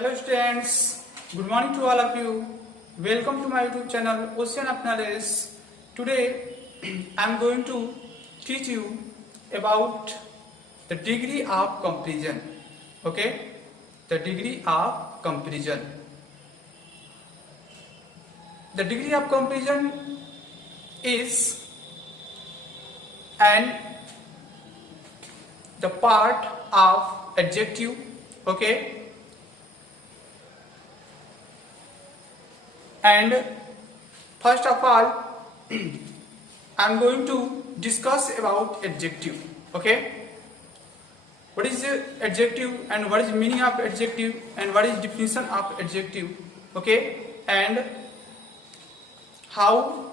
Hello students, good morning to all of you. Welcome to my YouTube channel Ocean of Knowledge. Today I am going to teach you about the degree of comparison. Okay, the degree of comparison. The degree of comparison is the part of adjective. Okay. And first of all, I am going to discuss about adjective. Okay, what is the adjective and what is meaning of adjective and what is definition of adjective? Okay, and how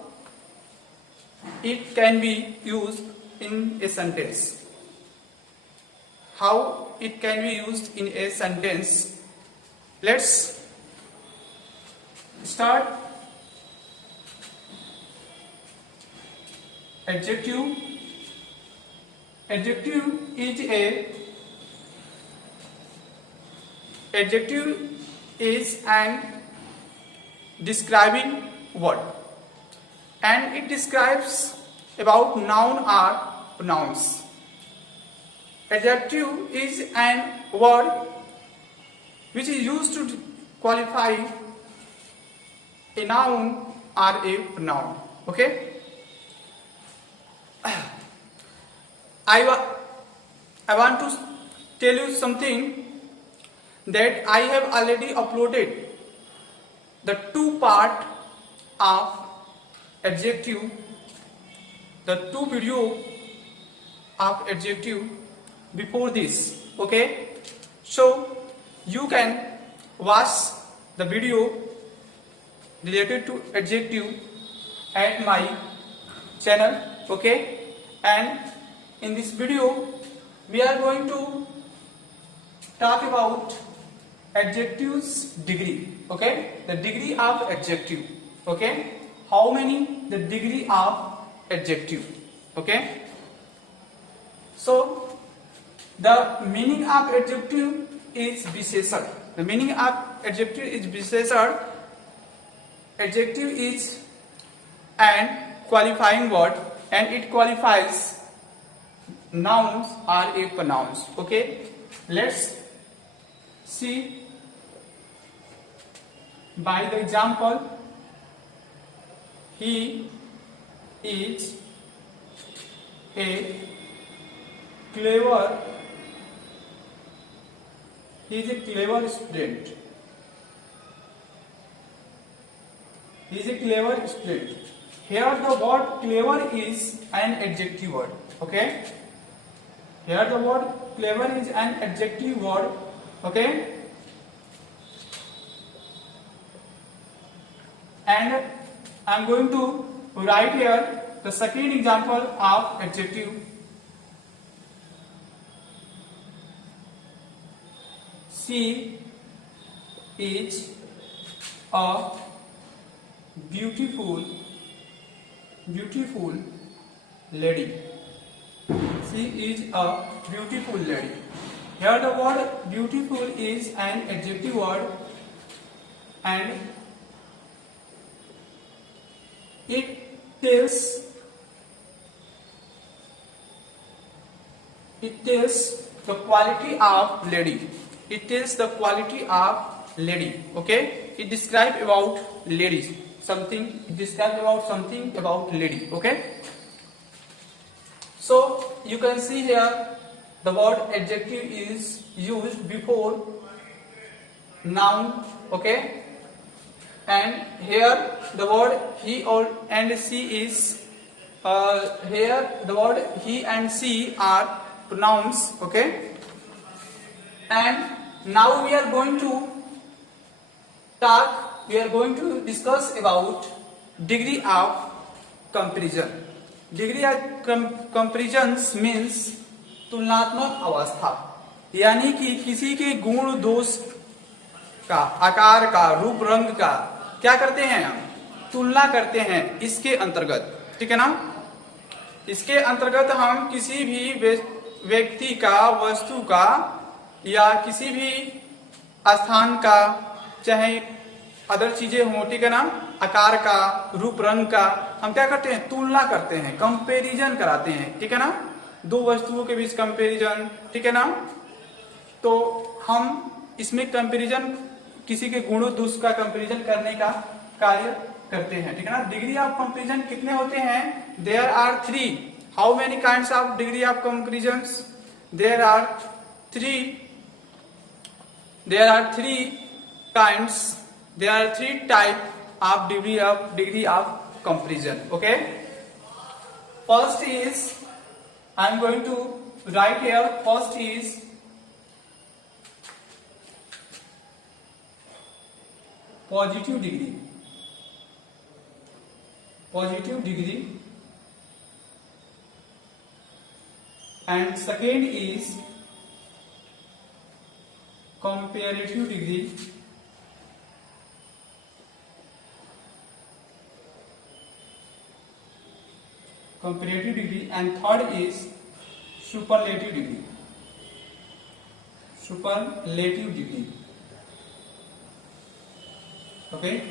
it can be used in a sentence. How it can be used in a sentence. Let's start. Adjective. Adjective is an describing word, and it describes about noun or pronouns. Adjective is an word which is used to qualify a noun or a pronoun. Okay, I want to tell you something, that I have already uploaded the two part of adjective, the two video of adjective before this. Okay, so you can watch the video related to adjective at my channel. Okay, and in this video we are going to talk about adjectives degree. Okay, the degree of adjective. Okay, how many the degree of adjective. Okay, so the meaning of adjective is विशेषण. The meaning of adjective is विशेषण. Adjective is an qualifying word and it qualifies nouns or a pronouns. Okay, let's see by the example. He is a clever student. He is a clever student. Here the word clever is an adjective word. Okay, here the word clever is an adjective word. Okay, and I am going to write here the second example of adjective. She is a beautiful lady. She is a beautiful lady. Here the word beautiful is an adjective word and it tells the quality of lady. It tells the quality of lady. Okay, it describes about ladies. Something, it describes about something about lady. Okay, so you can see here the word adjective is used before noun. Okay, and here the word he or and she is here the word he and she are pronouns. Okay, and now we are going to discuss about degree of comparison. Degree of comparison means तुलनात्मक अवस्था, यानी कि किसी के गुण दोष का, आकार का, रूप रंग का क्या करते हैं हम, तुलना करते हैं इसके अंतर्गत. ठीक है ना, इसके अंतर्गत हम किसी भी व्यक्ति का, वस्तु का या किसी भी स्थान का, चाहे अदर चीजें हो, ठीक है ना, आकार का, रूप रंग का, हम क्या करते हैं, तुलना करते हैं, कंपैरिजन कराते हैं, ठीक है ना, दो वस्तुओं के बीच कंपैरिजन, ठीक है ना। तो हम इसमें कंपैरिजन, किसी के गुणों दोष का कंपैरिजन करने का कार्य करते हैं, ठीक है ना। डिग्री ऑफ कंपैरिजन कितने होते हैं? There are 3। How many kinds of degree of comparisons? There are 3 kinds, there are 3 type of degree of comparison. Okay, first is, I am going to write here, first is positive degree, and second is comparative degree, and third is superlative degree. Okay,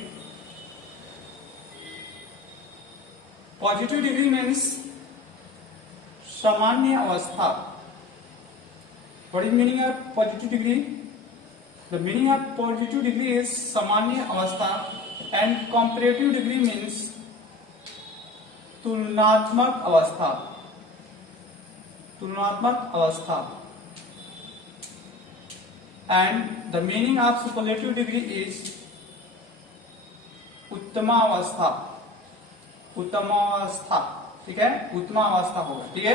positive degree means सामान्य अवस्था. What is meaning of positive degree? The meaning of positive degree is सामान्य अवस्था, and comparative degree means तुलनात्मक अवस्था. And the meaning of superlative degree is उत्तमावस्था. ठीक है, उत्तमावस्था होगा, ठीक है.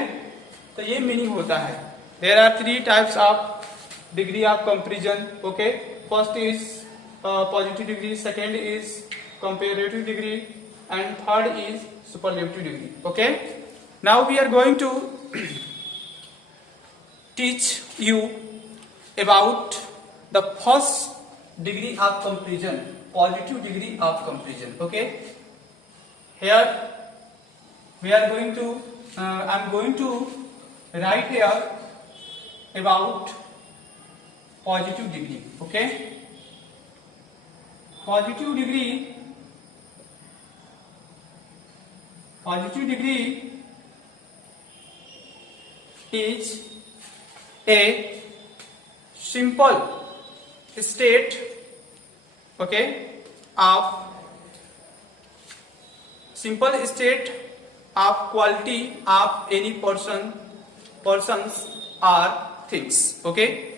तो ये मीनिंग होता है. There are 3 types of degree of comparison. Okay, first is positive degree, second is comparative degree, and third is superlative degree. Okay, now we are going to teach you about the first degree of comparison, positive degree of comparison. Okay, here we are going to I am going to write here about positive degree. Okay, positive degree is a simple state, okay, of quality of any persons or things. Okay,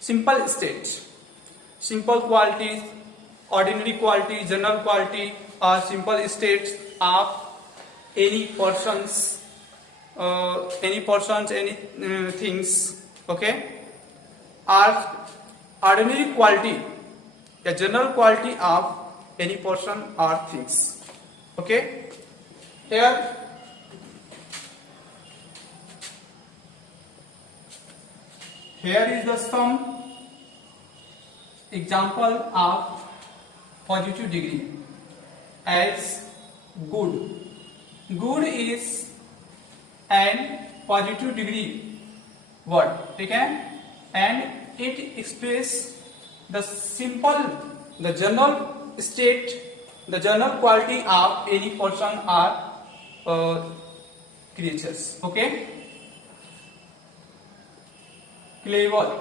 simple state, simple qualities, ordinary quality, general quality, or simple states of any persons, any things. Okay, or ordinary quality, a general quality of any person or things. Okay, here is the some example of positive degree as good. Good is an positive degree word, ठीक है, and it expresses the general state, the general quality of any person or creatures. Okay, clever,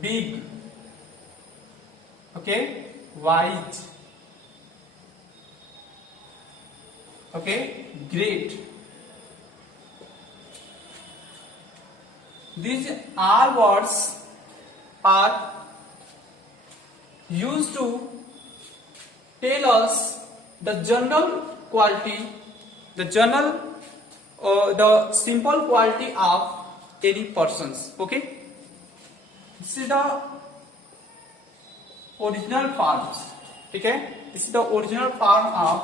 big, okay, wise, okay, great. These all words are used to tell us the general quality, the simple quality of any persons. Okay, this is the original forms. ठीक है, this is the original form of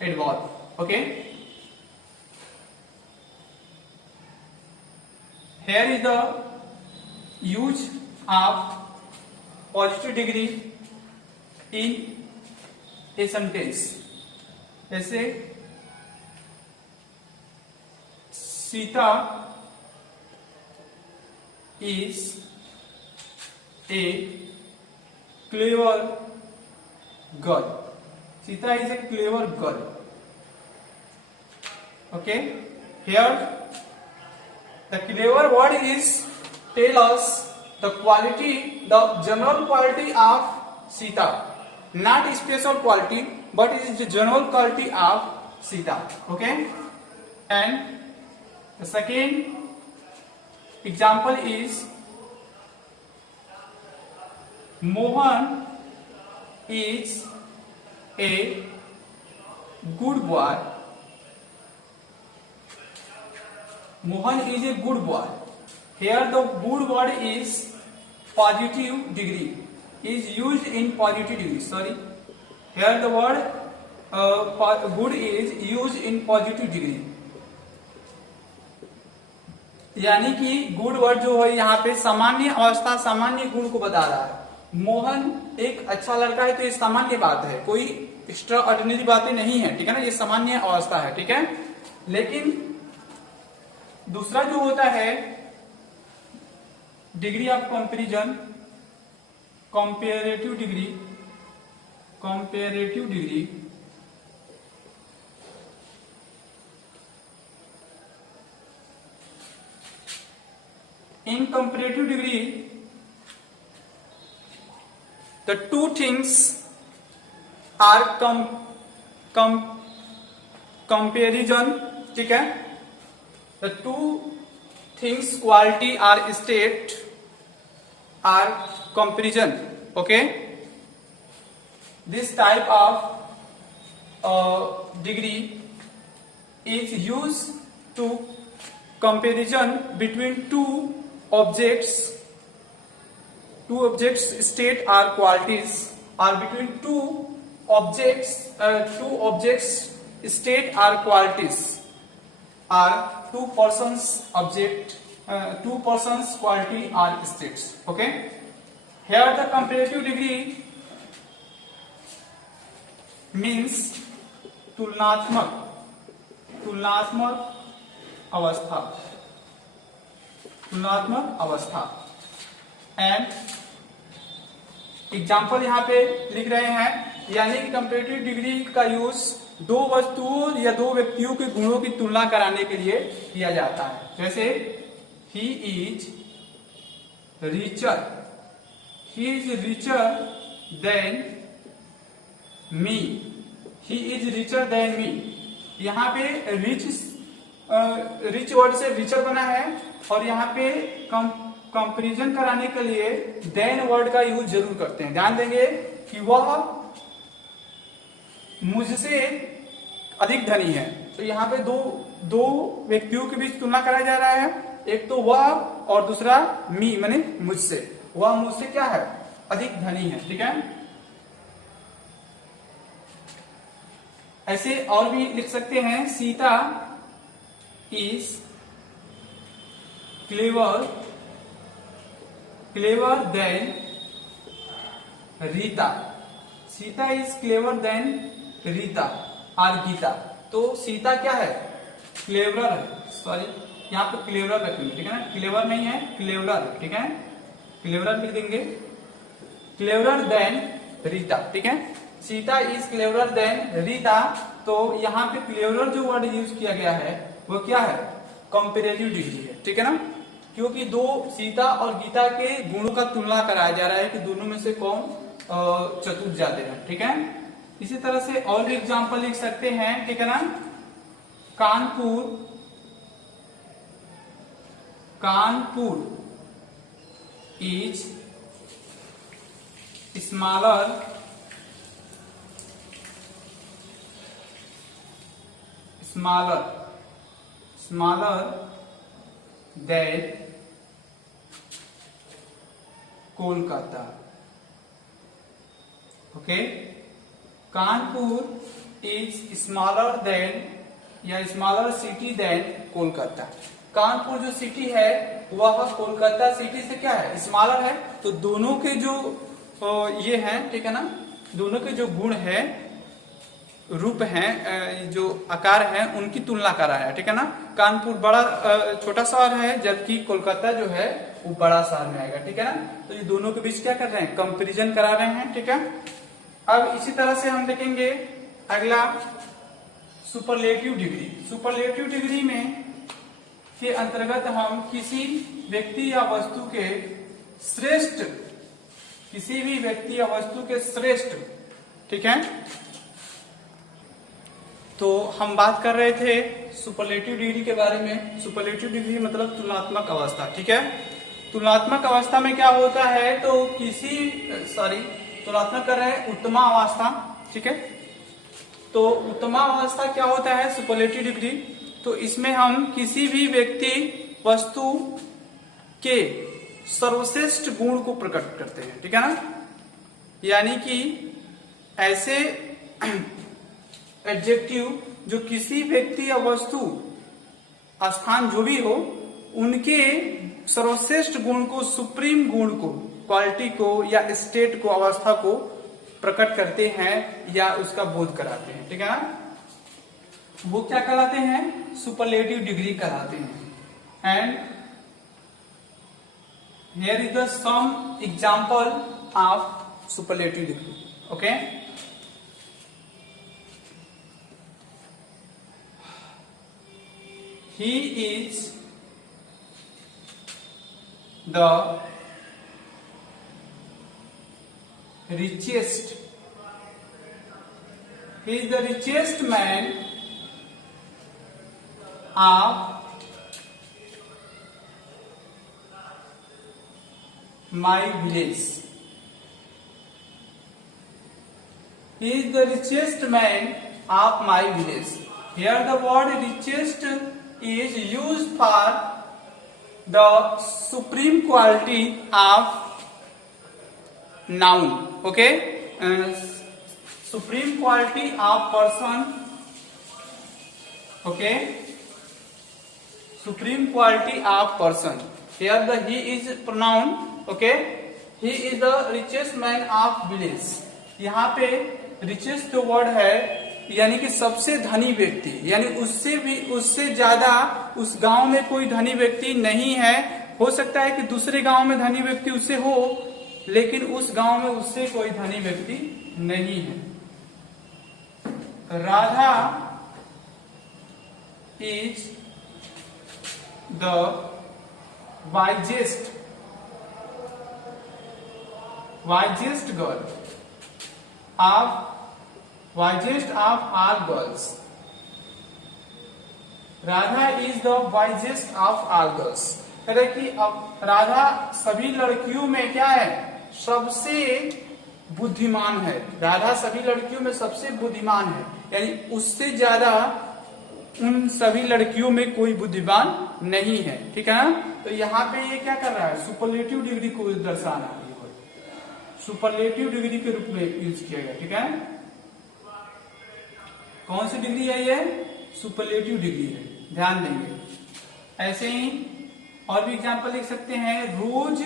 adverb. Okay, here is the use of positive degree in a sentence. जैसे Sita is a clever girl. Sita is a clever girl. Okay, here the clever word is tell us the quality, the general quality of Sita, not special quality, but it is the general quality of Sita. Okay, and the second example is Mohan is a good boy. Mohan is a good boy. Here the good word is positive degree, is used in positive degree. Sorry, here the word good is used in positive degree. यानी कि good word जो है यहाँ पे सामान्य अवस्था, सामान्य गुण को बता रहा है। मोहन एक अच्छा लड़का है, तो ये सामान्य बात है, कोई एक्स्ट्रा ऑर्डिनरी बातें नहीं है, ठीक है ना, ये सामान्य अवस्था है, ठीक है। लेकिन दूसरा जो होता है degree of comparison, comparative degree, comparative degree, in comparative degree the two things are comparison, ठीक है, the two things quality are state are comparison. Okay, this type of degree is used to comparison between two objects state or qualities, or between two objects state or qualities, or two persons object, two persons quality or states. Okay, here the comparative degree means तुलनात्मक अवस्था। And example यहाँ पे लिख रहे हैं, यानी कि comparative degree का यूज दो वस्तुओं या दो व्यक्तियों के गुणों की तुलना कराने के लिए किया जाता है। जैसे he is richer than me, he is richer than me. यहाँ पे रिच वर्ड से रिचर बना है, और यहाँ पे कंपैरिजन कराने के लिए देन वर्ड का यूज जरूर करते हैं। ध्यान देंगे कि वह मुझसे अधिक धनी है, तो यहाँ पे दो व्यक्तियों के बीच तुलना कराया जा रहा है, एक तो वह और दूसरा मी, माने मुझसे। वह मुझसे क्या है, अधिक धनी है, ठीक है। ऐसे और भी लिख सकते हैं, Sita is clever than Rita. Sita is clever than Rita और गीता। तो सीता क्या है, क्लेवर है, सॉरी यहाँ पे क्लेवर रखेंगे, ठीक है ना, क्लेवर नहीं है, क्लेवर, ठीक है, क्लेवर लिख देंगे, क्लेवर देन रीता, ठीक है। Sita is clever than Rita, तो यहाँ पे क्लेवर जो वर्ड यूज किया गया है वो क्या है, कंपैरेटिव डिग्री है, ठीक है ना, क्योंकि दो सीता और गीता के गुणों का तुलना कराया जा रहा है कि दोनों में से कौन चतुर ज्यादा है, ठीक है। इसी तरह से और भी एग्जांपल लिख सकते हैं, ठीक है ना। Kanpur is smaller than Kolkata. Okay, Kanpur is smaller than या smaller city than कोलकाता। कानपुर जो सिटी है वह कोलकाता सिटी से क्या है, स्मॉलर है। तो दोनों के जो ये है, ठीक है ना, दोनों के जो गुण है रूप हैं, जो आकार हैं, उनकी तुलना करा है, ठीक है ना। कानपुर बड़ा छोटा शहर है, जबकि कोलकाता जो है वो बड़ा शहर में आएगा, ठीक है ना। तो ये दोनों के बीच क्या कर रहे हैं, कंपैरिजन करा रहे हैं, ठीक है। अब इसी तरह से हम देखेंगे अगला सुपरलेटिव डिग्री। सुपरलेटिव डिग्री में के अंतर्गत हम किसी व्यक्ति या वस्तु के श्रेष्ठ, किसी भी व्यक्ति या वस्तु के श्रेष्ठ, ठीक है। तो हम बात कर रहे थे सुपरलेटिव डिग्री के बारे में। सुपरलेटिव डिग्री मतलब तुलनात्मक अवस्था, ठीक है। तुलनात्मक अवस्था में क्या होता है, तो तुलनात्मक कर रहे हैं उत्तमा अवस्था, ठीक है। तो उत्तमा अवस्था क्या होता है, सुपरलेटिव डिग्री। तो इसमें हम किसी भी व्यक्ति वस्तु के सर्वश्रेष्ठ गुण को प्रकट करते हैं, ठीक है ना। यानी कि ऐसे एडजेक्टिव जो किसी व्यक्ति या वस्तु, स्थान जो भी हो, उनके सर्वश्रेष्ठ गुण को, सुप्रीम गुण को, क्वालिटी को या स्टेट को, अवस्था को प्रकट करते हैं या उसका बोध कराते हैं, ठीक है ना। वो क्या कहलाते हैं, सुपरलेटिव डिग्री कहलाते हैं। And here is the some example of superlative degree, okay. He is the richest. He is the richest man of my village. He is the richest man of my village. Here the word richest is used for the supreme quality of noun, okay. Supreme quality of person, okay. Supreme quality of person. Here the he is pronoun, okay. He is the richest man of village. यहाँ पे richest जो word है, यानी कि सबसे धनी व्यक्ति, यानी उससे ज्यादा उस गांव में कोई धनी व्यक्ति नहीं है। हो सकता है कि दूसरे गांव में धनी व्यक्ति उससे हो, लेकिन उस गांव में उससे कोई धनी व्यक्ति नहीं है। Radha is the wisest girl of wisest of all girls. Radha is the wisest of all girls. कहे कि अब राधा सभी लड़कियों में क्या है, सबसे बुद्धिमान है। राधा सभी लड़कियों में सबसे बुद्धिमान है, यानी उससे ज्यादा उन सभी लड़कियों में कोई बुद्धिमान नहीं है, ठीक है ना। तो यहाँ पे ये क्या कर रहा है, सुपरलेटिव डिग्री को दर्शाना है, सुपरलेटिव डिग्री के रूप में यूज किया गया, ठीक है। कौन सी डिग्री है ये, सुपरलेटिव डिग्री है, ध्यान देंगे। ऐसे ही और भी एग्जांपल लिख सकते हैं। Rose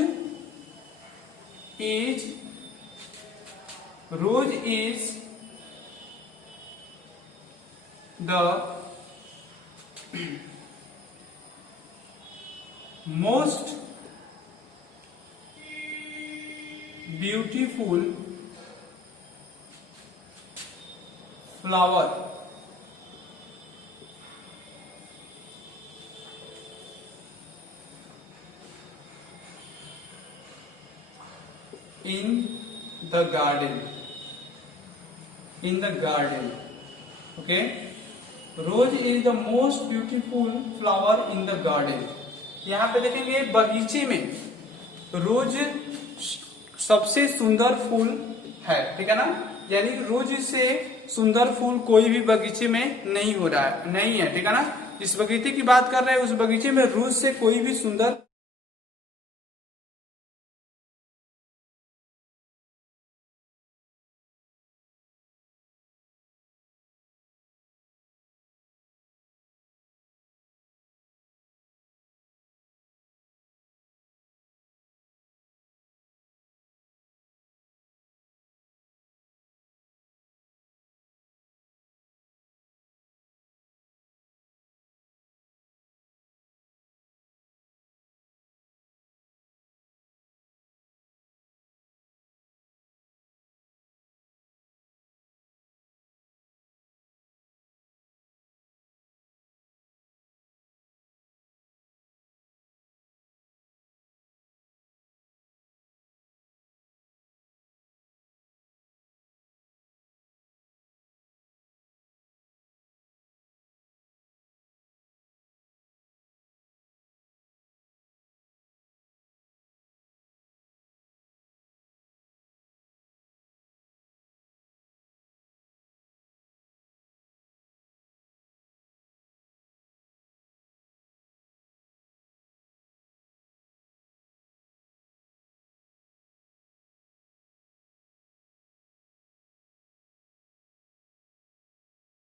is the most beautiful flower in the garden, okay. Rose is the most beautiful flower in the garden. यहाँ पे देखेंगे बगीचे में रोज सबसे सुंदर फूल है, ठीक है ना। यानी रोज से सुंदर फूल कोई भी बगीचे में नहीं हो रहा है, नहीं है, ठीक है ना। जिस बगीचे की बात कर रहे हैं उस बगीचे में रोज से कोई भी सुंदर